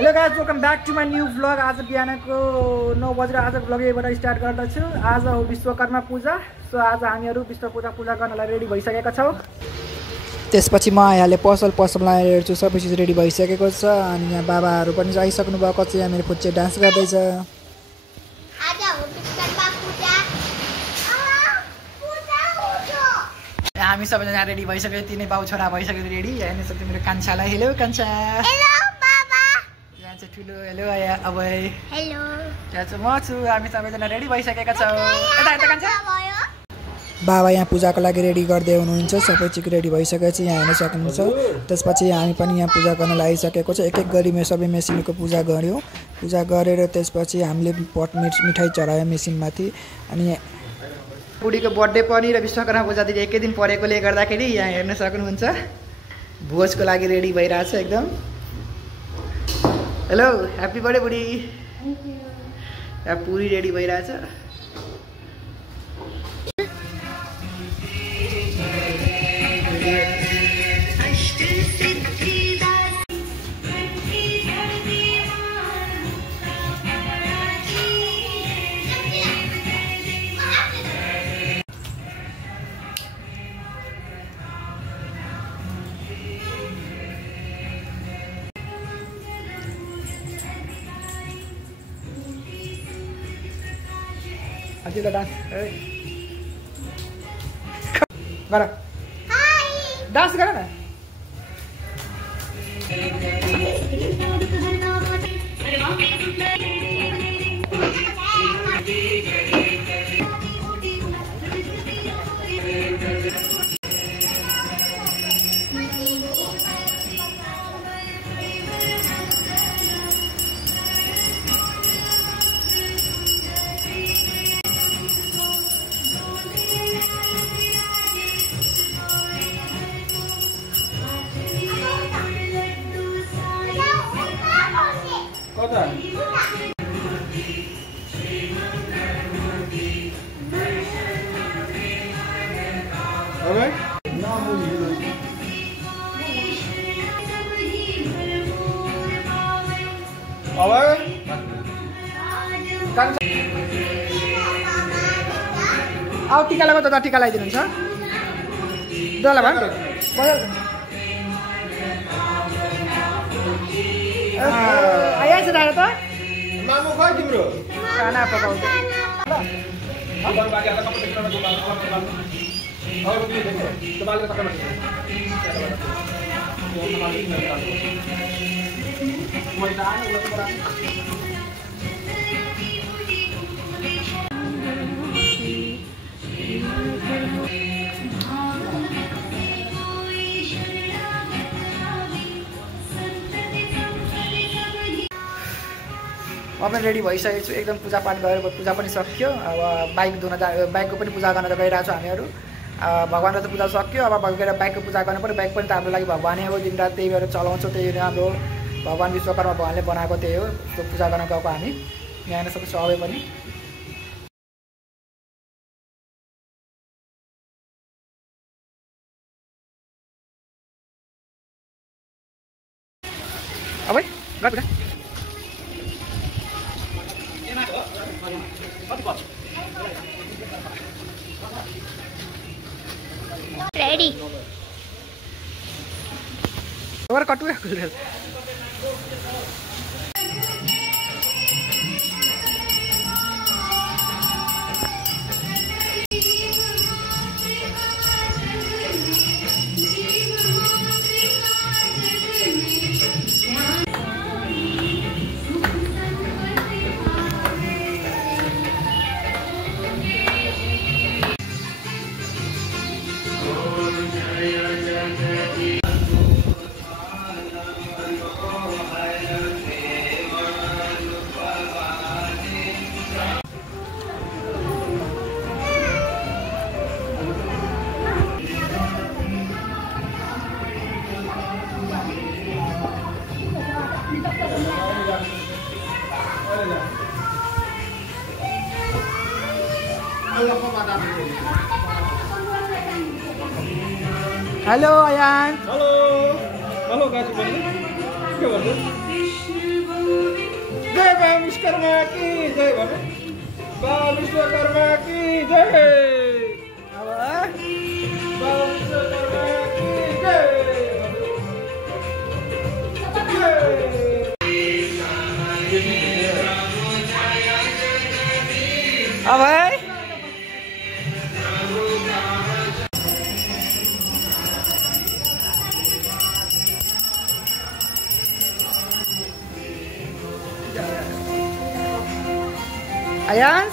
Hello guys welcome back to my new vlog. आज बिहानको 9 बजेर आज भ्लग यहीबाट स्टार्ट गर्दछु। आज हो विश्वकर्मा पूजा। सो आज हामीहरू विश्वकर्मा पूजा गर्नलाई रेडी भइसकेका छौँ। त्यसपछि म आइहालेँ पसलमा हेर्छु सबै चिज रेडी भइसकेको छ। अनि यहाँ बाबाहरू पनि आइसक्नु भएको छ। यहाँ मेरो फुच्चे डान्स गर्दैछ। हामी सबैजना यहाँ रेडी भइसक्यो। तिनै बाउ छोरा भइसक्यो रेडी। यहाँ हेर्न सक्छु मेरो कान्छालाई। हेलो कान्छा। ठुलो हेलो अब हेलो यहाँ चाहिँ म छु। हामी सबैजना रेडी भइसकेका छौँ। बाबा यहाँ पूजाको लागि रेडी गर्दै हुनुहुन्छ। सबै चिज रेडी भइसकेको छ। यहाँ हेर्न सक्नुहुन्छ। त्यसपछि हामी पनि यहाँ पूजा गर्न लागिसकेको छ। एक एक गरी सबै मेसिनको पूजा गऱ्यौँ। पूजा गरेर त्यसपछि हामीले मिठाई चढायौँ मेसिनमाथि। अनि बुढीको बर्थडे पनि र विश्वकर्मा पूजा दिन एकै दिन परेकोले गर्दाखेरि यहाँ हेर्न सक्नुहुन्छ भोजको लागि रेडी भइरहेछ एकदम। हेलो ह्याप्पी बर्थडे बुढी। यहाँ पुरी रेडी भइरहेछ। Adila dance. Hey. Gara. Hi. Dance gara na. अब टिका लगाउ त टिका लगाइदिनुहुन्छ डोला भयो आइहाल्छ दादा त मामु खै तिम्रो खाना पकाउँछ अब रेडी भइसकेको छु एकदम। पूजापाठ गरेर पूजा पनि सक्यो। अब बाइकको पनि पूजा गर्न त गइरहेको छु हामीहरू। भगवान्को त पूजा सक्यो। अब गएर बाइकको पूजा गर्नु पर्यो। बाइक पनि त हाम्रो लागि भगवानै हो। दिन रात त्यही भएर चलाउँछौँ। त्यही हाम्रो भगवान् विश्वकर्मा भगवान्ले बनाएको त्यही हो। त्यो पूजा गर्न गएको हामी यहाँ हेर्न सक्छौँ सबै पनि। अब गएर ready और कटु Halo Ayan. Halo. Halo Kak Subandi. Ke mana? Vishwakarma की जय भने बाबा विश्वकर्मा की जय बाबा विश्वकर्मा की जय अब Ayan.